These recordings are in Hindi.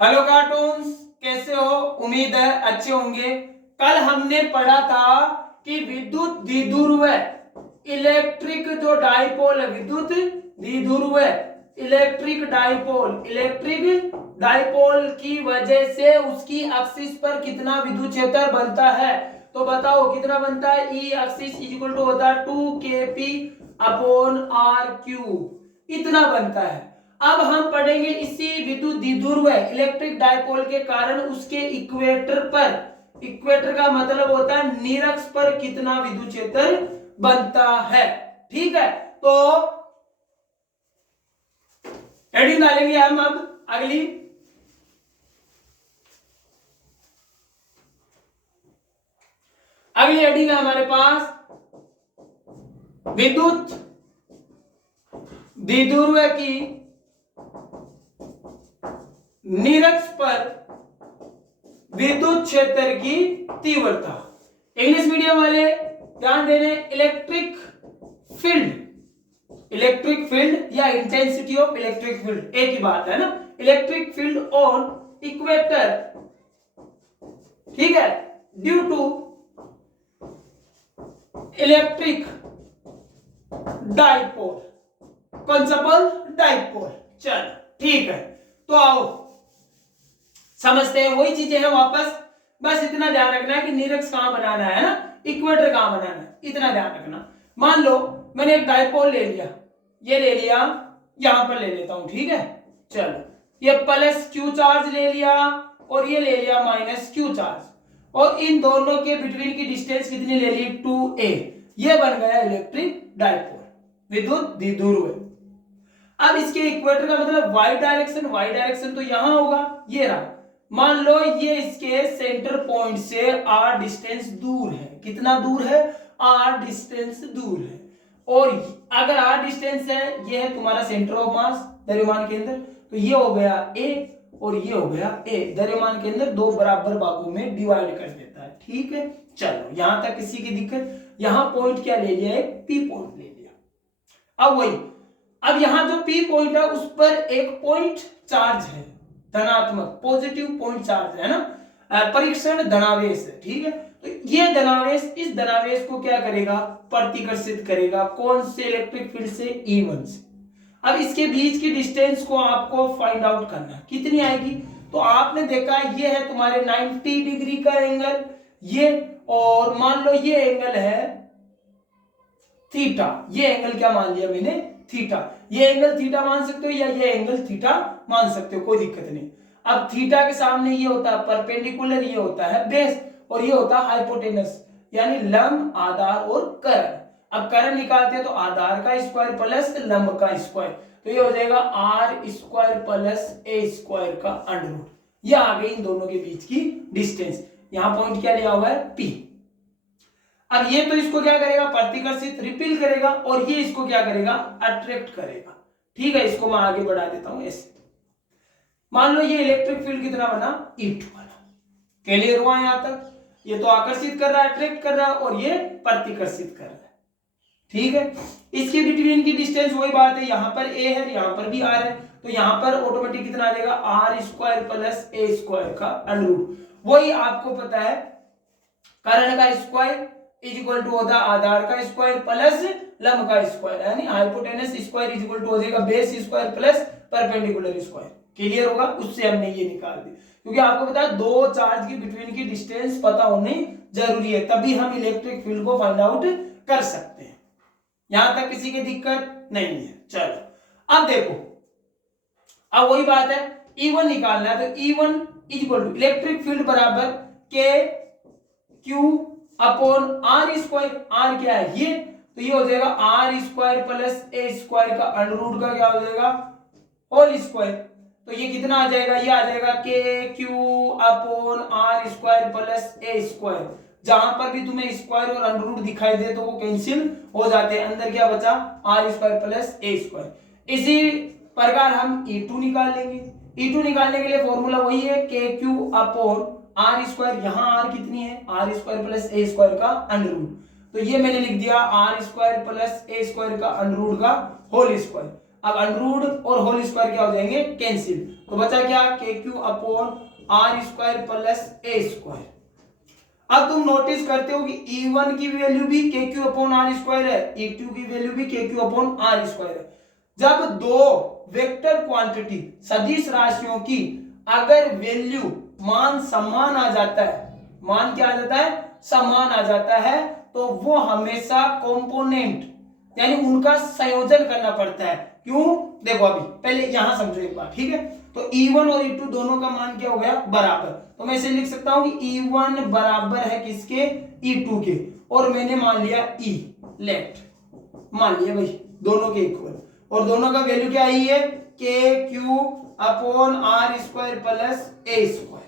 हेलो कार्टून्स, कैसे हो? उम्मीद है अच्छे होंगे। कल हमने पढ़ा था कि विद्युत द्विध्रुव इलेक्ट्रिक जो डाइपोल है, विद्युत द्विध्रुव इलेक्ट्रिक डाइपोल की वजह से उसकी एक्सिस पर कितना विद्युत क्षेत्र बनता है। तो बताओ कितना बनता है। ई एक्सिस इक्वल टू होता है 2kp अपॉन आर क्यूब, इतना बनता है। अब हम पढ़ेंगे इसी विद्युत द्विध्रुव इलेक्ट्रिक डाइपोल के कारण उसके इक्वेटर पर, इक्वेटर का मतलब होता है निरक्ष पर कितना विद्युत क्षेत्र बनता है। ठीक है, तो हेडिंग डालेंगे हम अब अगली। अगली हेडिंग है हमारे पास विद्युत द्विध्रुव की निरक्ष पर विद्युत क्षेत्र की तीव्रता। इंग्लिश मीडियम वाले ध्यान देने, इलेक्ट्रिक फील्ड या इंटेंसिटी ऑफ इलेक्ट्रिक फील्ड एक ही बात है ना। इलेक्ट्रिक फील्ड ऑन इक्वेटर, ठीक है, ड्यू टू इलेक्ट्रिक डाइपोल, कौन सा पोल? डाइपोल। चलो ठीक है, तो आओ समझते हैं, वही चीजें हैं वापस। बस इतना ध्यान रखना है कि निरक्ष कहां बनाना है ना, इक्वेटर कहां बनाना है, इतना ध्यान रखना। मान लो मैंने एक डाइपोल ले लिया, ये ले लिया, यहां पर ले लेता हूं, ठीक है। चलो ये प्लस क्यू चार्ज ले लिया और ये ले लिया माइनस क्यू चार्ज, और इन दोनों के बिटवीन की डिस्टेंस कितनी ले ली? 2a। ये बन गया इलेक्ट्रिक डाइपोल, विद्युत द्विध्रुव। अब इसके इक्वेटर का मतलब वाई डायरेक्शन तो यहां होगा, ये रहा। मान लो ये इसके सेंटर पॉइंट से r डिस्टेंस दूर है। कितना दूर है? r डिस्टेंस दूर है। और अगर r डिस्टेंस है, ये है तुम्हारा सेंटर ऑफ मास द्रव्यमान केंद्र, तो ये हो गया a और ये हो गया a। द्रव्यमान केंद्र दो बराबर भागों में डिवाइड कर देता है, ठीक है। चलो यहां तक किसी की दिक्कत? यहां पॉइंट क्या ले लिया? एक p पॉइंट ले लिया। अब वही, अब यहां जो p पॉइंट है उस पर एक पॉइंट चार्ज है, धनात्मक पॉजिटिव पॉइंट चार्ज है ना, परीक्षण धनावेश है, ठीक है। तो ये धनावेश, इस धनावेश को क्या करेगा? प्रतिकर्षित करेगा। कौन से इलेक्ट्रिक फील्ड से? E1 से। अब इसके बीच की डिस्टेंस को आपको फाइंड आउट करना है, कितनी आएगी? तो आपने देखा ये है तुम्हारे 90 डिग्री का एंगल, ये, और मान लो ये एंगल है थीटा। ये एंगल क्या मान लिया मैंने? थीटा। ये एंगल थीटा मान सकते हो या ये एंगल थीटा मान सकते हो, कोई दिक्कत नहीं। अब थीटा के सामने ये होता है परपेंडिकुलर, ये होता है बेस, और ये होता है हाइपोटेनस, यानी लंब, आधार और कर्ण। अब कर्ण निकालते हैं तो आधार का स्क्वायर प्लस लंब का स्क्वायर, तो ये हो जाएगा r square plus a square का अंडर रूट। ये आ गई इन दोनों के बीच की डिस्टेंस। यहां पॉइंट क्या लिया हुआ है? P। अब ये तो इसको क्या करेगा? प्रतिकर्षित, रिपील करेगा, और ये इसको क्या करेगा? अट्रैक्ट करेगा, ठीक है। इसको मैं आगे बढ़ा देता हूं ऐसे। मान लो ये इलेक्ट्रिक फील्ड कितना बना? E2 बना। क्लियर हुआ यहां तक? ये तो आकर्षित कर रहा है, अट्रैक्ट कर रहा है, और ये प्रतिकर्षित कर रहा है, ठीक है। इसके बिटवीन की डिस्टेंस वही बात है, यहां पर a है, यहां पर भी r है, तो यहां पर ऑटोमेटिक कितना आ जाएगा? r square plus a square का अंडर रूट। वही आपको पता है, कर्ण का स्क्वायर इज इक्वल टू होता है आधार का स्क्वायर प्लस लंब का स्क्वायर, यानी hypotenuse square is equal to हो जाएगा base square plus perpendicular square. Clear होगा? उससे हमने ये निकाल दिया, क्योंकि आपको पता है दो चार्ज के बिटवीन की डिस्टेंस पता होनी जरूरी है, तभी हम इलेक्ट्रिक फील्ड को फाइंड आउट कर सकते हैं। यहां तक किसी की दिक्कत नहीं है? चलो अब देखो, अब वही बात है, E1 निकालना है, तो E1 is equal to electric field बराबर K Q upon are square. R क्या है? ये, तो ये हो जाएगा आर स्क्वायर प्लस ए स्क्वायर का अंडर रूट का क्या हो जाएगा? Whole square. तो ये कितना आ जाएगा? ये आ जाएगा K Q upon are square plus A square. जहां पर भी तुम्हें स्क्वायर और अंडर रूट दिखाई दे तो वो कैंसिल हो जाते हैं, अंदर क्या बचा? आर स्क्वायर प्लस ए स्क्वायर। इसी प्रकार हम E2 निकाल लेंगे। E2 निकालने के लिए फॉर्मूला वही है, K Q upon are square, यहां आर कितनी है? आर स्क्वायर प्लस ए स्क्वायर का अंडर रूट, तो ये मैंने लिख दिया आर स्क्वायर प्लस ए स्क्वायर का अंडर रूट का होल स्क्वायर। अब अंडरूट और होल स्क्वायर क्या हो जाएंगे, कैंसिल। तो बचा क्या, K Q upon are square plus A square. अब तुम नोटिस करते हो कि E1 की वैल्यू भी के क्यू अपॉन आर स्क्वायर है, E2 की वैल्यू भी के क्यू अपॉन आर स्क्वायर है। जब दो वेक्टर क्वांटिटी सदिश राशियों की अगर वैल्यू मान समान आ जाता है, मान क्या आ जाता है, समान आ जाता है, तो वो हमेशा कंपोनेंट यानी उनका संयोजन करना पड़ता है। क्यों, देखो अभी पहले यहां समझो एक बात, ठीक है। तो E1 और E2 दोनों का मान क्या हो गया, बराबर। तो मैं इसे लिख सकता हूं कि E1 बराबर है किसके, E2 के, और मैंने मान लिया E लेफ्ट, मान लिया भाई दोनों के इक्वल, और दोनों का वैल्यू क्या आई है, K Q upon are square plus A square.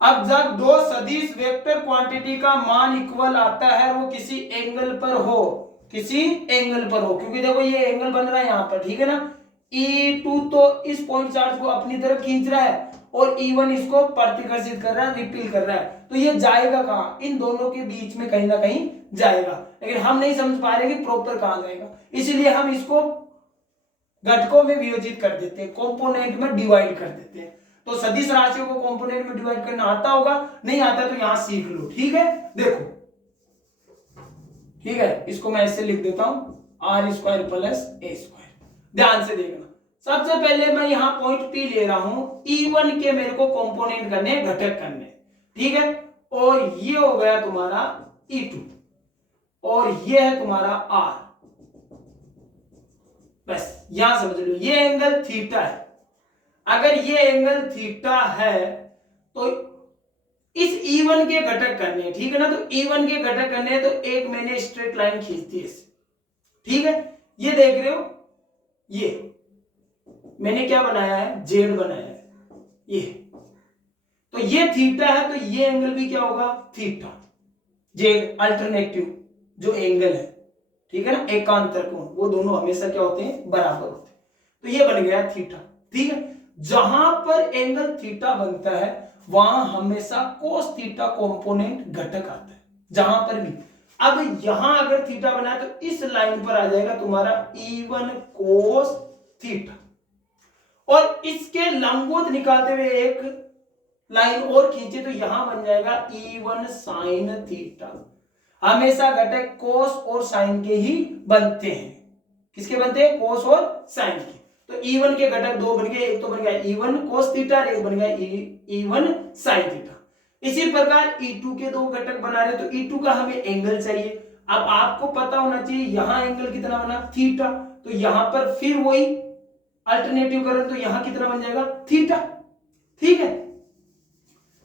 अब जब दो सदिश वेक्टर क्वांटिटी का मान इक्वल आता है, वो किसी एंगल पर हो, किसी एंगल पर हो, क्योंकि देखो ये एंगल बन रहा है यहां पर, ठीक है ना। E2 तो इस पॉइंट चार्ज को अपनी तरफ खींच रहा है और E1 इसको प्रतिकर्षित कर रहा है, रिपील कर रहा है, तो ये जाएगा कहां, इन दोनों के बीच में कहीं ना कहीं जाएगा। लेकिन हम नहीं समझ पा रहे कि प्रॉपर कहां जाएगा, इसलिए हम इसको घटकों में विभाजित कर देते हैं, कंपोनेंट में डिवाइड कर देते हैं। तो सदिश राशियों को कंपोनेंट में डिवाइड करना आता होगा, नहीं आता तो यहां सीख लो, ठीक है। देखो ठीक है, इसको मैं ऐसे लिख देता हूं आर स्क्वायर प्लस ए स्क्वायर। ध्यान से देखना, सबसे पहले मैं यहां पॉइंट पी ले रहा हूं, E1 के मेरे को कंपोनेंट करने, घटक करने, ठीक है। और ये हो गया तुम्हारा E2 और ये है तुम्हारा R, बस यहां समझ लो ये एंगल थीटा है। अगर ये एंगल थीटा है तो इस E1 के घटक करने, ठीक है ना। तो E1 के घटक करने, तो एक मैंने स्ट्रेट लाइन खींच दी इससे, ठीक है। ये देख रहे हो, ये मैंने क्या बनाया है, जेड बनाया है, ये तो ये थीटा है, तो ये एंगल भी क्या होगा, थीटा। जेड अल्टरनेटिव जो एंगल है, ठीक है ना, एकांतर कोण, वो दोनों हमेशा क्या होते हैं, बराबर होते हैं। तो ये बन गया थीटा, ठीक है। जहां पर एंगल थीटा बनता है वहां हमेशा कोस थीटा कंपोनेंट घटक आता है, जहां पर भी। अब यहां अगर थीटा बना है तो इस लाइन पर आ जाएगा तुम्हारा E1 कोस थीटा, और इसके लंबवत निकालते हुए एक लाइन और खींचे तो यहां बन जाएगा E1 साइन थीटा। हमेशा घटक कोस और साइन के ही बनते हैं, किसके बनते हैं, कोस और साइन के। तो E1 के घटक दो बन गए, एक तो बन गया E1 कोस थीटा, एक बन गया E1 साइन थीटा। इसी प्रकार E2 के दो घटक बना रहे, तो E2 का हमें एंगल चाहिए। अब आपको पता होना चाहिए यहां एंगल कितना बना, थीटा, तो यहां पर फिर वही अल्टरनेटिव करें तो यहां कितना बन जाएगा, थीटा, ठीक है।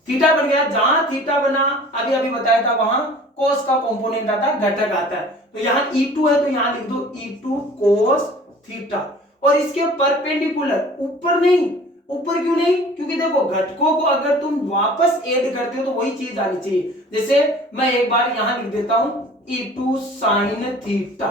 थीटा बन गया, जहां थीटा बना अभी अभी बताया था वहां कोस का कंपोनेंट आता है, घटक आता है। तो यहां E2 है तो यहां लिख दो E2 कोस थीटा, और इसके परपेंडिकुलर, ऊपर नहीं, ऊपर क्यों नहीं, क्योंकि देखो घटकों को अगर तुम वापस ऐड करते हो तो वही चीज आनी चाहिए। जैसे मैं एक बार यहां लिख देता हूं E2 साइन थीटा,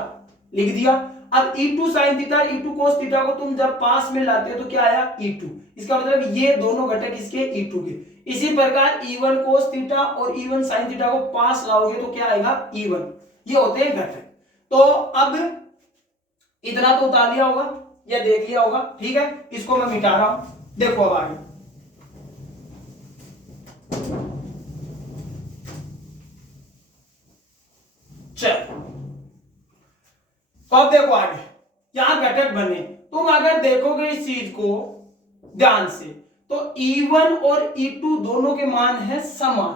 लिख दिया। अब E2 sine theta, E2 cos theta को तुम जब पास में लाते हो तो क्या आया, E2, इसका मतलब ये दोनों घटक इसके E2 के। इसी प्रकार E1 कोस थीटा और E1 साइन थीटा को पास लाओगे तो क्या आएगा, E1। ये होते हैं घटक। तो अब इतना तो उतार लिया होगा या देख लिया होगा, ठीक है। इसको मैं मिटा रहा हूं, देखो अब आगे। चलो तो अब देखो आगे, यहां घटक बने, तुम अगर देखोगे इस चीज को ध्यान से, तो E1 और E2 दोनों के मान है समान।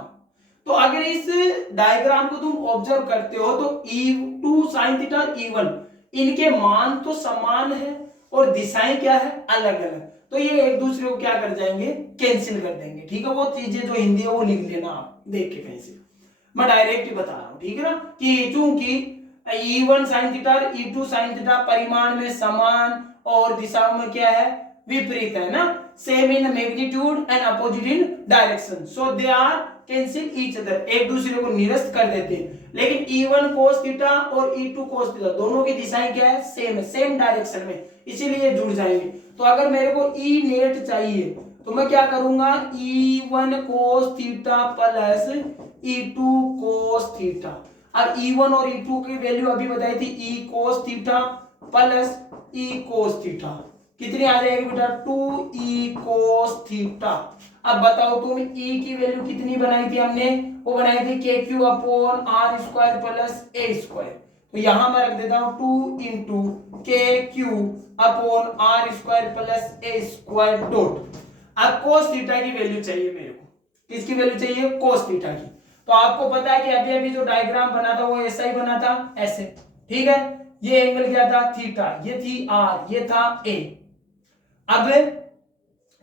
तो अगर इस डायग्राम को तुम ऑब्जर्व करते हो तो E2 साइन थीटा और E1 इनके मान तो समान है और दिशाएं क्या है, अलग अलग। तो ये एक दूसरे को क्या कर जाएंगे, कैंसिल कर देंगे, ठीक है। वो चीजें जो हिंदी है वो लिख लेना आप देख के कहीं से, मैं डायरेक्ट ही बता रहा हूं, ठीक है ना। कि चूंकि E1 साइन थीटा और E2 साइन थीटा परिमाण में समान और दिशाओं में क्या है, विपरीत है ना, same in magnitude and opposite in direction, so they are cancel each other, एक दूसरे को निरस्त कर देते हैं। लेकिन E1 cos थीटा और E2 cos थीटा दोनों की दिशाएं क्या है, सेम है, सेम डायरेक्शन में, इसीलिए जुड़ जाएंगे। तो अगर मेरे को E नेट चाहिए तो मैं क्या करूंगा, E1 cos theta plus E2 cos theta. अब E1 और E2 की वैल्यू अभी बताई थी, E cos थीटा प्लस ई कोस थीटा। कितनी आ जाएगी बेटा 2e कोस थीटा। अब बताओ तुम e की वैल्यू कितनी बनाई थी हमने, वो बनाई थी K Q upon are square plus A square. तो यहां मैं रख देता हूं 2 into K Q upon are square plus A square dot. अब कोस थीटा की वैल्यू चाहिए मेरे को, किसकी वैल्यू चाहिए, कोस थीटा की। तो आपको पता है कि अभी अभी जो डायग्राम बना था वो ऐसा ही बना था, ऐसे, ठीक है। ये एंगल क्या था, थीटा, ये थी आर, ये था ए। अब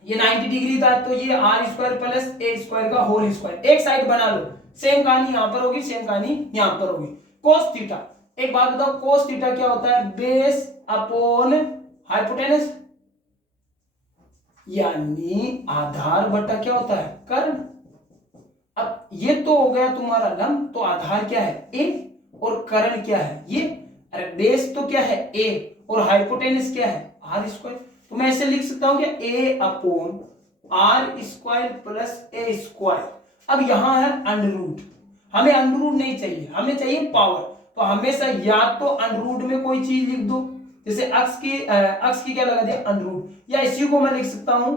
ये 90 डिग्री था, तो ये आर स्क्वायर प्लस ए स्क्वायर का होल स्क्वायर। एक साइड बना लो, सेम कहानी यहां पर होगी, सेम कहानी यहां पर होगी। कोस थीटा, एक बात बताओ, कोस थीटा क्या होता है, बेस अपॉन हाइपोटेनस, यानी आधार बटा क्या होता है, कर्ण। अब ये तो हो गया तुम्हारा लंब, तो आधार क्या है, ए, और कर्ण क्या है, ये। अरे बेस तो क्या है, ए, और हाइपोटेनस क्या है, आर स्क्वायर। तो मैं ऐसे लिख सकता हूं क्या, a upon are square plus A square. अब यहां है अंडररूट, हमें अंडररूट नहीं चाहिए, हमें चाहिए पावर। तो हमेशा या तो अंडररूट में कोई चीज लिख दो, जैसे अक्स की क्या लगा दिया, अंडररूट, या इसी को मैं लिख सकता हूं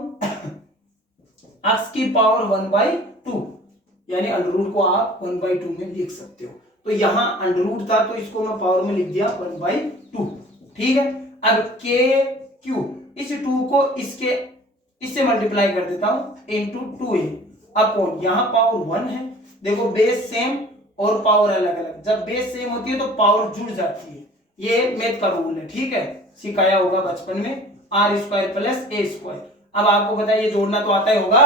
अक्स की पावर 1/2, यानी अंडररूट को आप 1/2 में लिख सकते हो। तो यहां अंडररूट था, तो इसको मैं पावर में लिख दिया 1/2, ठीक है। अब के क्यू, इस 2 को इससे मल्टीप्लाई कर देता हूं इंटू 2a अपॉन, यहां पावर 1 है, देखो बेस सेम और पावर अलग अलग, जब बेस सेम होती है तो पावर जुड़ जाती है, ये मैथ का रूल है, ठीक है, सिखाया होगा बचपन में, आर स्क्वायर प्लस ए स्क्वायर। अब आपको पता है ये जोड़ना तो आता ही होगा,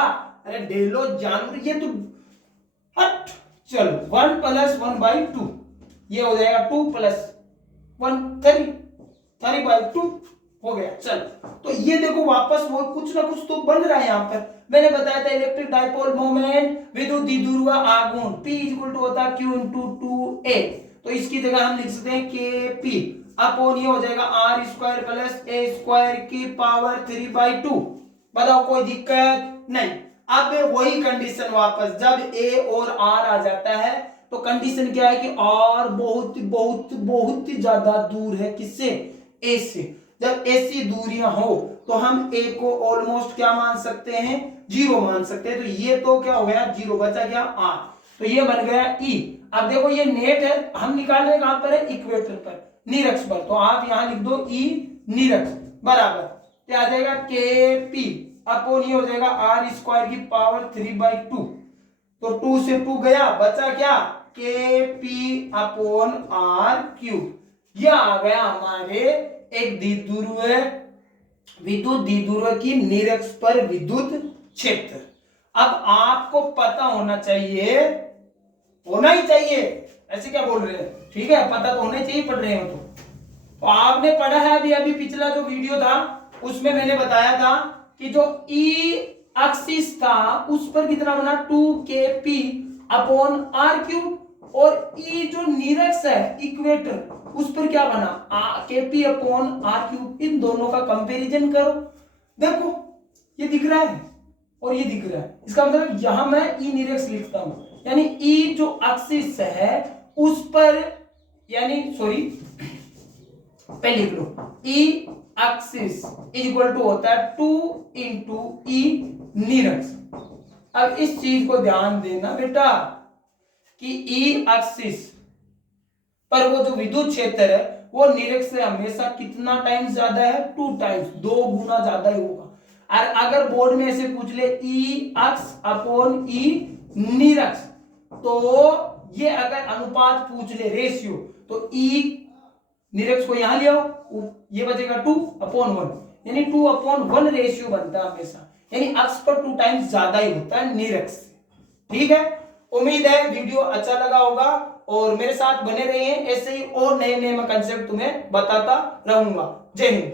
अरे डेलो जानवर, ये तो हट, चलो 1 प्लस 1/2, ये हो जाएगा 2 प्लस 1 3/2 हो गया। चल, तो ये देखो वापस वो कुछ ना कुछ तो बन रहा है यहाँ पर। मैंने बताया था इलेक्ट्रिक डाइपोल मोमेंट विद्युत द्विध्रुव आघूर्ण P इक्वल टू होता है Q इंटू 2a। तो इसकी जगह हम लिख सकते हैं KP अपॉन, ये हो जाएगा आर स्क्वायर प्लस ए स्क्वायर की पावर 3/2। बताओ कोई दिक्कत नहीं। अब वही कंडीशन वापस, जब ए और आर आ जाता है तो कंडीशन क्या है कि आर बहुत बहुत बहुत ज्यादा दूर है किससे, ए से। जब ऐसी दूरियां हो तो हम ए को ऑलमोस्ट क्या मान सकते हैं, 0 मान सकते हैं। तो ये तो क्या हो गया, 0 बचा गया आर, तो ये बन गया ई। अब देखो ये नेट है, हम निकाल रहे हैं कहां पर है, इक्वेटर पर, निरक्ष पर। तो आप यहां लिख दो ई निरक्ष बराबर क्या आ जाएगा, के पी अपॉन, ये हो जाएगा आर स्क्वायर की पावर 3/2। तो 2 से 2 गया, बचा क्या, के पी अपॉन आर क्यूब। यह आ गया हमारे एक द्विध्रुव विद्युत द्विध्रुव की निरक्ष पर विद्युत क्षेत्र। अब आपको पता होना चाहिए, होना ही चाहिए, ऐसे क्या बोल रहे हैं, ठीक है, पता तो होना ही चाहिए, पढ़ रहे हो तो आपने पढ़ा है अभी अभी पिछला जो वीडियो था उसमें मैंने बताया था कि जो ई एक्सिस था उस पर कितना बना 2kp अपॉन आर क्यूब, और ई जो निरक्ष है इक्वेटर उस पर क्या बना kp अपॉन आर क्यूब। इन दोनों का कंपैरिजन करो, देखो ये दिख रहा है और ये दिख रहा है, इसका मतलब यहां मैं ई निरक्ष लिखता हूं, यानी ई जो एक्सिस है उस पर, यानी सॉरी पहले लिख लो, e axis is equal to होता है 2 इंटू ई निरक्ष। अब इस चीज को ध्यान देना बेटा कि ई एक्सिस पर वो जो विद्युत क्षेत्र है वो निरक्ष से हमेशा कितना टाइम्स ज्यादा है, 2 टाइम्स, 2 गुना ज्यादा ही होगा। और अगर बोर्ड में ऐसे पूछ ले ई एक्स अपॉन ई निरक्ष, तो ये अगर अनुपात पूछ ले रेशियो, तो ई निरक्ष को यहां ले आओ, ये बचेगा 2/1, यानी 2/1 रेशियो बनता है हमेशा, यानी अक्ष पर 2 टाइम्स ज्यादा ही होता है निरक्ष से, ठीक है। उम्मीद है वीडियो अच्छा लगा होगा और मेरे साथ बने रहिए, ऐसे ही और नए नए मैं कंसेप्ट तुम्हें बताता रहूंगा। जय हिंद।